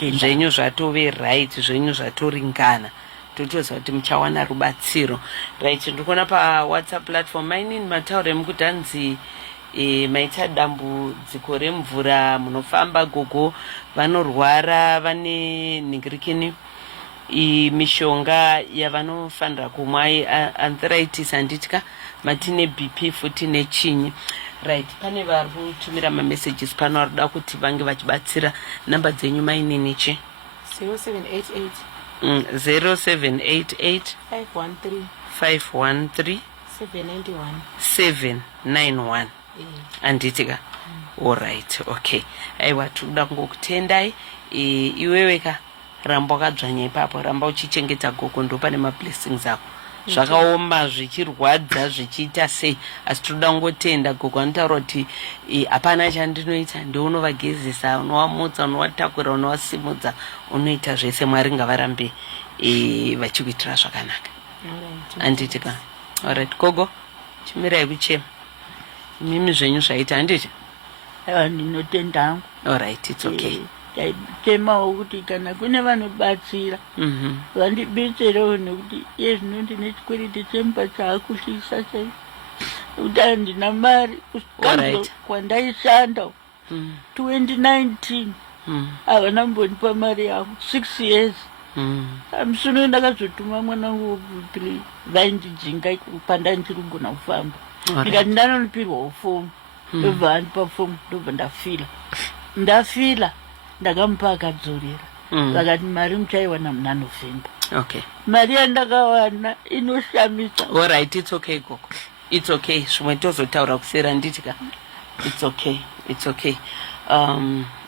zvenyu zvatove right zvenyu zvatoringana totoziva kuti muchawana rubatsiro right. Ndikuona pawhatsapp platform mainini matauro emukuti hanzi maita dambudziko remvura munofamba gogo vanorwara vane ningirikini mishonga yavanofanira kumwa arthritis handitya matine bp futi nechinyi right. Pane vari kutumira mamessages pano vari kuda kuti vange vachibatsira namba dzenyu mainini chi 0788 0788 513 791 anditika. Alright, okay. Aiwa toda ngokutendai iweweka ramba wakadzvanya ipapo ramba uchichengeta gogo ndo pane mablessings ako zvakaoma zvichirwadza zvichiita sei asi toda ngotenda gogo anotaura kuti hapana chandinoita ndounovagezesa unovamutsa unovatakura unovasimudza unoita zvese Mwari ngavarambe vachikuitira zvakanaka anditika. Alright gogo chimirai kuchema mimi zvenyu zvaita handiti ndinotenda hangu. Alright, it's okay. Taitemawo kuti kana kune vanobatsira vandibetserewo nekuti iye zvino ndine chikwereti chemba chaakushisa chai kuti handina mari kusikanzo kwandaishanda 2019 havana mbonipa mari yavo 6 years. Musuno ndakazotuma mwanangu woku3 vaindijinga pandanchirugona kufamba ndikati ndanonopirwawo fomu ndobva andipa fomu ndobva ndafila ndakamupa akadzorera vakati mari muchaiwana muna November. Okay. mari yandakawana inoshamisa. Alright, it's okay gogo. It's okay. Zvimwe tozotaura kusera nditika. It's okay. It's okay.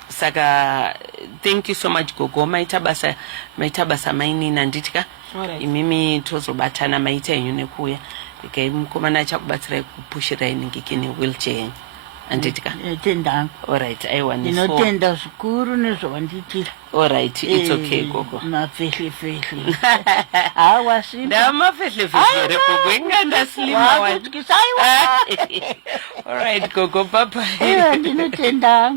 Saka thank you so much gogo. Maita basa mainini nditika. Alright. Imimi tozobatana maita yenyu nekuya. Ikai mukomana chakubatsira kupushira iningikini wheelchair. Anditika. Tenda. Alright, I want to. Inotenda zvikuru nezvawanditira. Alright, it's okay gogo. Mafehle. Hawa simba. Ndamafehle gogo. Inganda slima wa. Alright gogo, papa. Ndinotenda.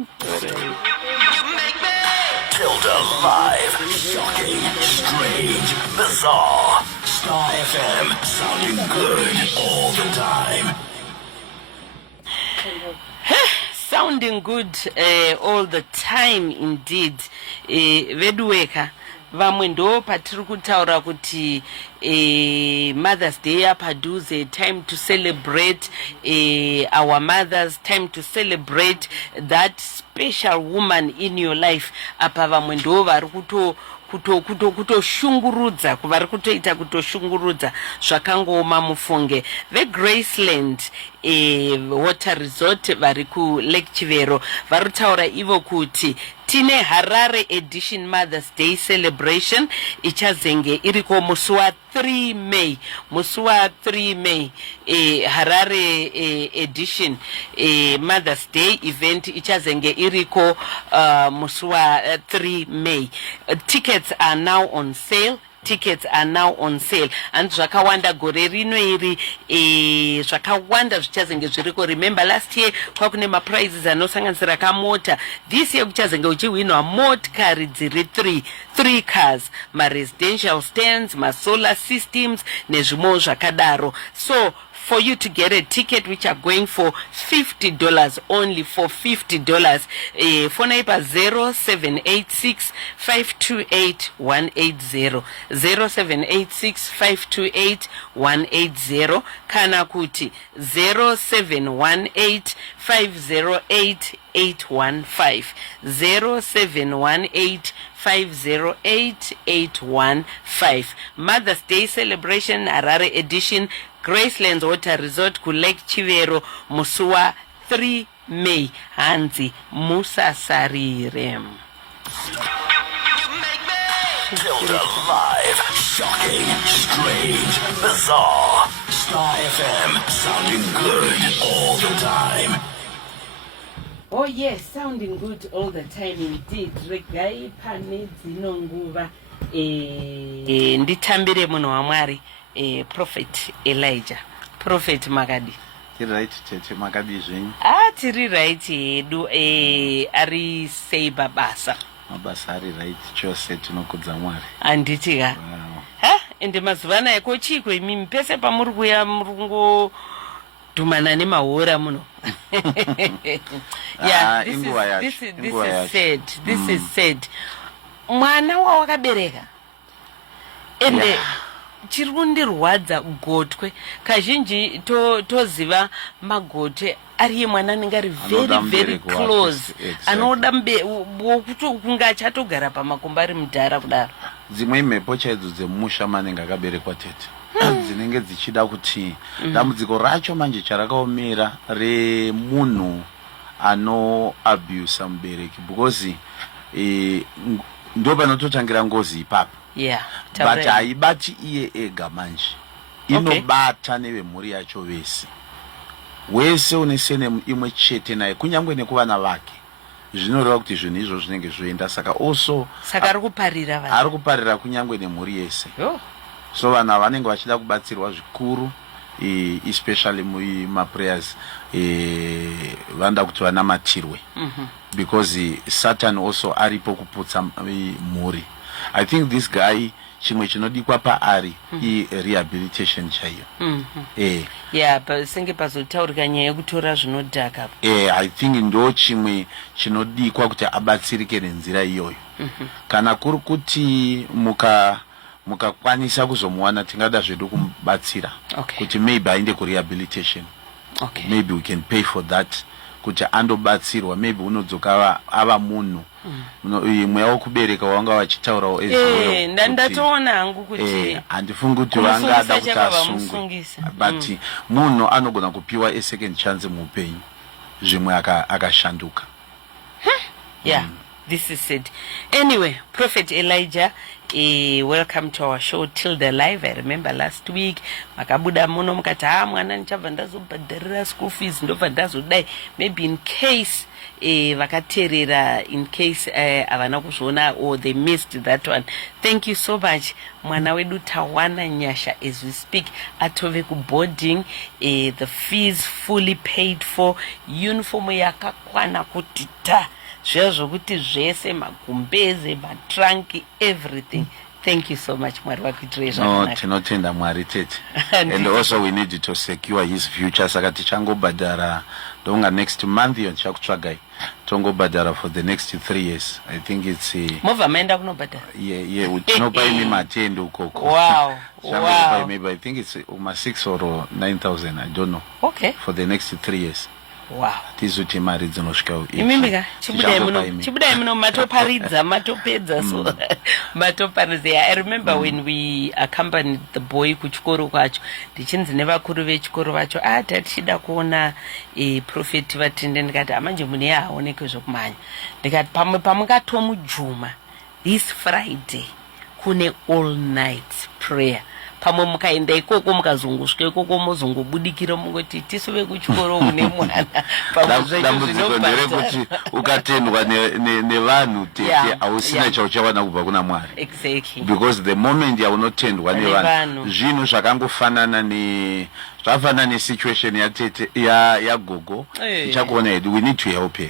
Tilda live. Shocking, strange, bizarre. Star FM, sounding good all the time. Sounding good all the time indeed. Veduweka vamwe ndo patiri kutaura kuti Mother's Day apadhuze, time to celebrate our mothers, time to celebrate that special woman in your life. Apa vamwe ndo vari kutoshungurudza kuvari kutoita kutoshungurudza zvakangooma mufunge. veGraceland water resort vari kulake Chivero vari kutaura ivo kuti tine Harare edition Mother's Day celebration ichazenge iriko musi wa 3 May. Musi wa 3 May Harare edition Mother's Day event ichazenge iriko musi wa 3 May. Tickets are now on sale. And zvakawanda gore rino iri zvakawanda zvichazenge zviriko. Remember last year kwakune maprizes anosanganisira kamota. This year kuchazenge uchiwinwa motikari dziri 3 cars, ma-residential stands, ma-solar systems nezvimwewo zvakadaro. So for you to get a ticket which are going for $50, only for $50, phone ipa 0786 528 180 0786 528 180 kana kuti 0718 508 815 0718 508 815. Mother's Day celebration Harare edition Graceland Water Resort ku Lake Chivero musi wa 3 May. Hanzi musasarire. Tilda live. Shocking, strange, bizarre. Star FM, sounding good all the time. Oh yes, sounding good all the time indeed. Regai pane dzino nguva nditambire munhu waMwari Prophet Elijah. Prophet Makadi. Tiri right tete Makadi zvenyu. Tiri right hedu ari sei babasa. Mabasa ari right chose tinokudza Mwari. Anditika. Ende mazuvana yako chiko imimi pese pamuri kuya murungo dhumana nemahora muno. Yeah, this is said. Mwana wawakabereka. Ende chiri kundirwadza gotwe. Kazhinji toziva magotwe ari mwana anenge ari very close. Anoda kunga achatogara pamakomba ari mudhara kudaro. Dzimwe mhepo chaidzo dzemusha manenge akaberekwa tete. Dzinenge dzichida kuti dambudziko racho manje charakaomera remunhu ano abuse mubereki because ndo panototangira ngozi ipapo. Yeah, but haibati iye ega manje inobata nevemhuri yacho vese. Wese unesene imwe chete naye kunyange nekuvana vake zvinoreva kuti zvinhu izvo zvinenge zvoenda. Saka also ari kuparira kunyange nemhuri yese. So vana vanenge vachida kubatsirwa zvikuru, especially mumaprayers vanda kuti vanamatirwe because Satan also aripo kuputsa mhuri. I think this guy chimwe chinodikwa paari rehabilitation chaiyo. Yeah, senge pazotaurika nyaya yekutora zvinodhaka. I think ndo chimwe chinodikwa kuti abatsirike nenzira iyoyo. Kana kuri kuti mukakwanisa kuzomuwana tingada zvedu kumubatsira kuti maybe aende kurehabilitation. Maybe we can pay for that kuti andobatsirwa maybe unodzoka ava munhu mweya wekubereka wanga vachitaurawo ndatoona hangu kuti handifungi kuti vangada kuti asungwe but munhu anogona kupiwa a second chance muupenyu zvimwe akashanduka. Yeah, this is it. Anyway, Prophet Elijah, welcome to our show Tilda Live. I remember last week makabuda muno mukati mwana nichabva ndazobhadharira school fees ndobva ndazodai maybe in case vakaterera in case havana kuzviona or they missed that one. Thank you so much. Mwana wedu tawana nyasha as we speak atove kuboarding, the fees fully paid for, uniform yakakwana kutita zvezvo kuti zvese magumbeze matranki everything. Thank you so much Mwari vakuitirei zvakanaka. Tinotenda Mwari tete. And also we need to secure his future, saka tichangobhadhara ndonga next month iyo tichakutsvagai tongobhadhara for the next 3 years. I think it's movha maenda kunobhadhara. Yeah, tinopa imi matende ukoko. Wow. Maybe I think it's 6 or 9,000, I don't know. Okay. For the next 3 years. Wow. Tizuti mari dzinosvika imimika chibudai muno matoparidza matopedza so matoparidza. I remember when we accompanied the boy kuchikoro kwacho ndichinzi nevakuru vechikoro vacho tichida kuona Prophet vatende ndikati amanje mune aoneke zvokumanya ndikati pamwe pamungatomujuma this Friday kune all night prayer. Pamwe mukaenda ikoko mukazongosvika ikoko mozongobudikira mungoti tisu vekuchikoro une mwana dambudziko nderekuti ukatendwa nevanhu tete hausina chauchawana kubva kuna Mwari. Exactly. Because the moment yaunotendwa nevanhu zvinhu zvakangofanana zvafanana nesituation yatete yagogo tichakuona hedu we need to help her.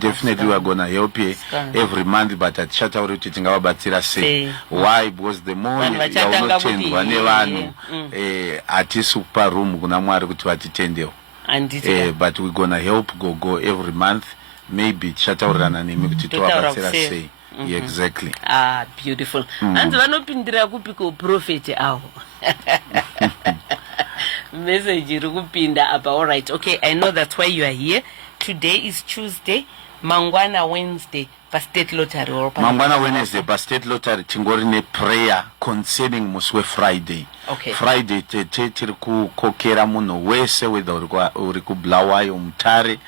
Definitely we are gonna help you every month, but at chatauri kuti tingavabatsira sei. Why? Because the more yaunotendwa nevanhu hatisi kupa room kuna Mwari kuti vatitendewo. But we gonna help Gogo every month. Maybe chataurirana nemi kuti tovabatsira sei. Yeah, exactly. Beautiful. Hanzi vanopindira kupiko Prophet awo. Message iri kupinda apa. All right. Okay, I know that's why you are here. Today is Tuesday, Mangwana Wednesday, pa State Lottery. Mangwana Wednesday, pa State Lottery, tingori ne prayer concerning muswe Friday. Okay. Friday, tiri kukokera muno wese, whether uri kublawayo mutare,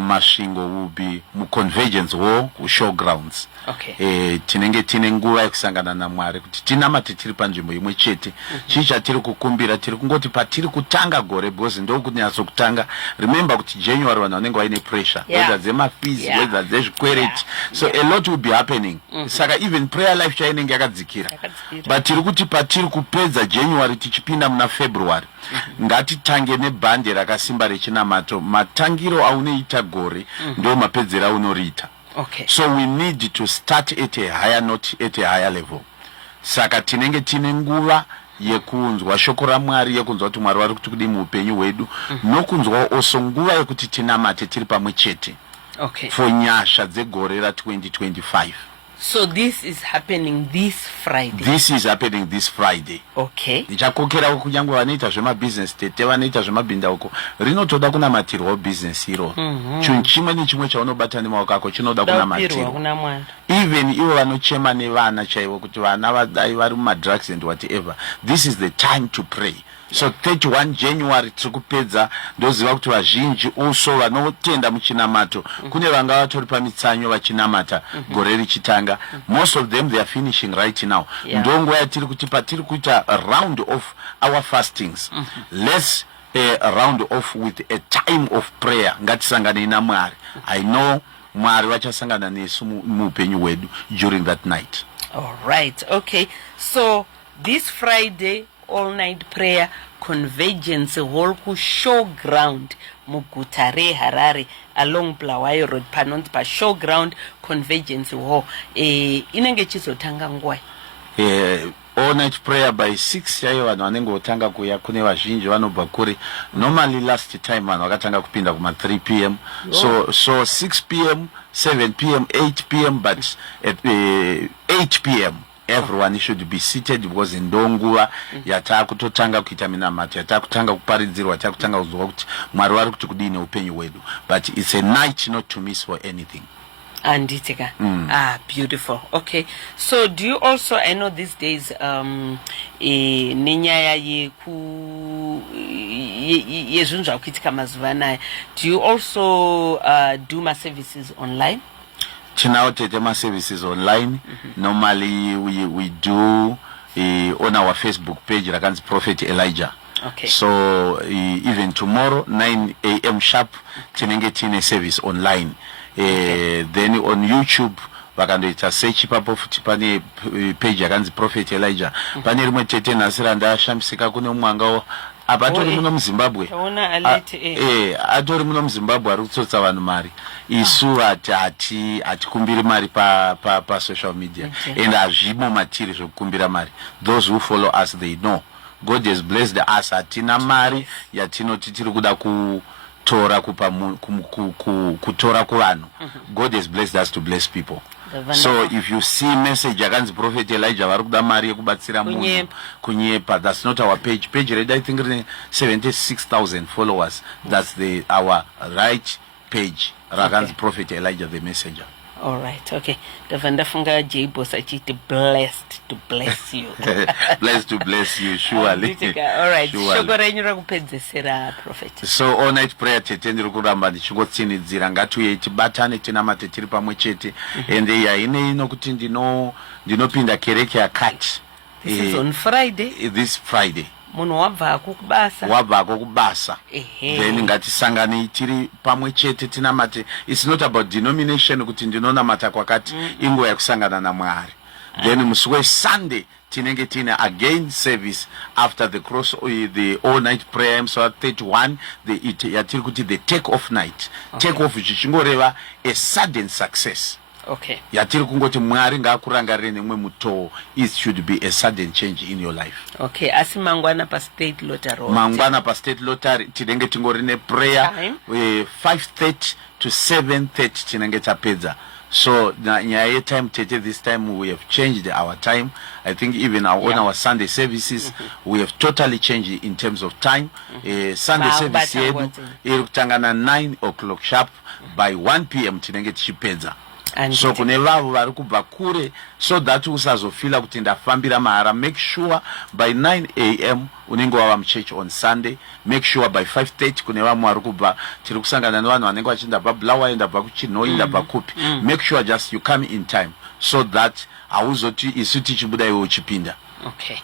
mashingo will be mu convergence hall, ku showgrounds. Okay. Tinenge tinenguva yekusangana na Mwari kuti tinamate tiri panzvimbo imwe chete. Chicha tiri kukumbira tiri kungoti patiri kutanga gore because ndo kunyatso kutanga. Remember kuti January vanhu vanenge vaine pressure, whether dzema fees, whether dzezvikwereti. So a lot will be happening. Saka even prayer life chainenge yakadzikira. But tiri kuti patiri kupedza January tichipinda muna February. Ngatitange nebhande rakasimba rechinamato. Matangiro aunoita gore ndo mapedzera aunorita. Okay. So we need to start at a higher note, at a higher level. Saka tinenge tine nguva yekunzwa shoko raMwari, yekunzwa kuti Mwari vari kuti muupenyu hwedu, nokunzwa also nguva yekuti tinamate tiri pamwe chete. Okay. For nyasha dzegore ra 2025. So this is happening this Friday. This is happening this Friday. Okay. Ndichakokera kunyangwe vanoita zvemabusiness tete vanoita zvemabhinda uko rinotoda kunamatirwa business iro. Chinhu chimwe nechimwe chaunobata nemaoko ako chinoda kunamatirwa. Even ivo vanochema nevana chaivo kuti vana vadai vari mumadrugs and whatever. This is the time to pray. So 31 January tikupedza ndoziva kuti vazhinji also vanotenda muchinamato kune vanga vatori pamitsanyo vachinamata gore richitanga. Most of them they are finishing right now. Ndongo yatiri kuti patiri kuita a round of our fastings. Let's round off with a time of prayer. Ngatisangane na Mwari. I know Mwari vachasangana nesu muupenyu hwedu during that night. All right. Okay. So this Friday all night prayer convergence hall ku showground muguta reHarare along Bulawayo Road panonzi pa showground convergence hall. Inenge chizotanga nguwa all night prayer by 6 yayo vanhu vanenge votanga kuya kune vazhinji vanobva kuri. Normally last time vanhu vakatanga kupinda kuma 3 p.m. So 6 p.m. 7 p.m. 8 p.m. but at 8 p.m. everyone should be seated because ndonguva yatakutotanga kuita minamato, yatakutanga kuparidzirwa, yatakutanga kuzwa kuti Mwari vari kuti kudii neupenyu hwedu, but it's a night not to miss for anything. Anditika. Beautiful. Okay. So do you also, I know these days nenyaya yezvinhu zvakuitika mazuva anaya, do you also do my services online? Tinawo tete ma services online. Normally we do on our Facebook page rakanzi Prophet Elijah. Okay. So even tomorrow 9 a.m. sharp tinenge tine service online. Then on YouTube vakandoita search ipapo futi pane page yakanzi Prophet Elijah. Pane rimwe tete nasira ndashamisika kune mwanga apatori muno muZimbabwe. Atori muno muZimbabwe ari kutsotsa vanhu mari. Isu hatikumbiri mari pa social media. And hazvimo matiri zvokukumbira mari. Those who follow us, they know. God has blessed us. Hatina mari yatinoti tiri kuda kutora kutora kuvanhu. God has blessed us to bless people. So if you see message yakanzi Prophet Elijah vari kuda mari yekubatsira munhu kunyepa, that's not our page. Page read I think 76,000 followers. That's our right page. Rakanzi Prophet Elijah the messenger. All right, okay. Ndafunga J-Boss achiti blessed to bless you. Blessed to bless you, surely. All right, shoko renyu rakupedzesera Prophet. So all night prayer tete ndiri kuramba ndichingotsinhidzira ngatiuye tibatane tinamate tiri pamwe chete. And yaine inokuti ndinopinda kereke yakati. This is on Friday. This Friday. Munhu wabvako kubasa. Then ngatisangane tiri pamwe chete tinamate. It's not about denomination kuti ndinonamata kwakati inguva yakusangana naMwari. Then musi weSunday tinenge tine again service after the all night prayer episode 31 yatiri kuti the take off night. Take off zvichingoreva a sudden success. Okay. Yatiri kungoti Mwari ngaakurangarire nemwe mutoo. It should be a sudden change in your life. Okay, asi mangwana pa state lottery. Mangwana pa state lottery tinenge tingorine prayer 5:30 to 7:30 tinenge tapedza. So nyaya time tete this time we have changed our time. I think even on our Sunday services we have totally changed in terms of time. Sunday service yedu iri kutangana 9 o'clock sharp. By 1 p.m. tinenge tichipedza. So kune vavo vari kubva kure, so that usazofila kuti ndafambira mahara, make sure by 9 a.m. unenge wava muchurch on Sunday. Make sure by 5:30 kune vamwe vari kubva tiri kusangana nevanhu vanenge vachienda Bulawayo, ndabva kuChinhoyi, ndabva kupi. Make sure just you come in time so that hauzoti isu tichibuda iwe uchipinda. Okay.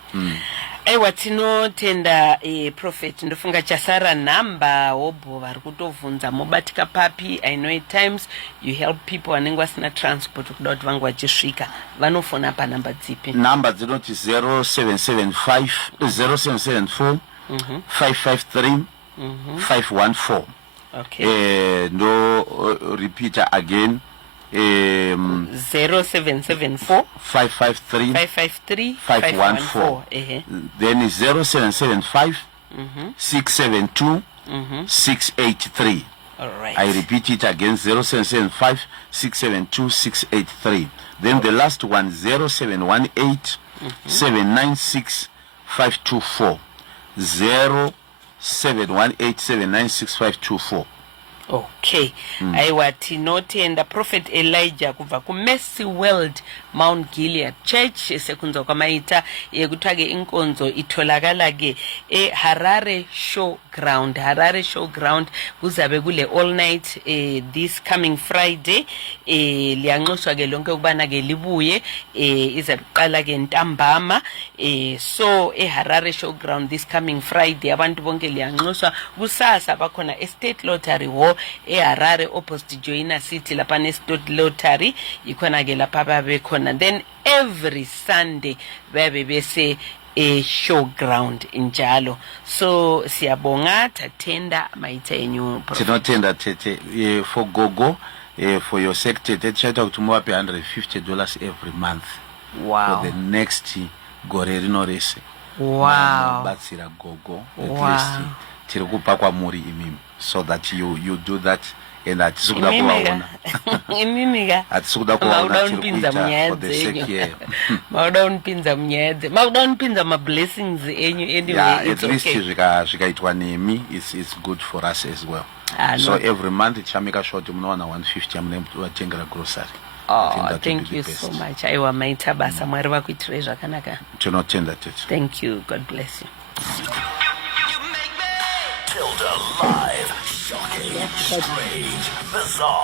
Aiwa tinotenda Prophet, ndofunga chasara namba wobho vari kutovhunza mobatika papi. I know at times you help people vanenge vasina transport kuda kuti vange vachisvika, vanofona pa namba dzipi? Namba dzinoti 0774 553 514. Okay. No repeater again. 0774 553 514. Then is 0775 672 683. All right. I repeat it again, 0775 672 683. Then the last one 0718 796 524. 0718 796 524. Okay. Aiwa tinotenda Prophet Elijah kubva kuMercy World Mount Gilead Church sekunzwa kwamaita yekutsvake inkonzo itholakala-ke eHarare Showground. Harare Showground kuzabe kule all night this coming Friday. Liyanxuswa-ke lonke ukubana-ke libuye izakuqala-ke ntambama. So eHarare Showground this coming Friday abantu bonke liyanxuswa. Kusasa bakhona estate lottery hall eHarare opposite Joina City lapha ne-state lottery ikhona-ke lapha babe khona. Then every Sunday babe bese showground njalo. So siyabonga tatenda maita enyu. Tinotenda tete for gogo for your sector chaita kuti muwape $150 every month. Wow. For the next gore rino rese. Wow. Batsira gogo at least tiri kupa kwa muri imimi, so that you do that and hatisi kuda kuvaona imimika hatisi kuda kuvaona tiri unipinza kuita munyaya for the sake dzenyu yeah. mauda unipinza munyaya dzenyu mauda unipinza mablessings enyu Yeah, anyway at least zvikaitwa nemi it's good for us as well. So every month tichameka sure kuti munowana 150 yamunatengera grocery. Thank you so much. Aiwa maita basa mwari vakuitirai zvakanaka. Tinotenda tete. Thank you. God bless you. Tilda live, shocking, strange, bizarre.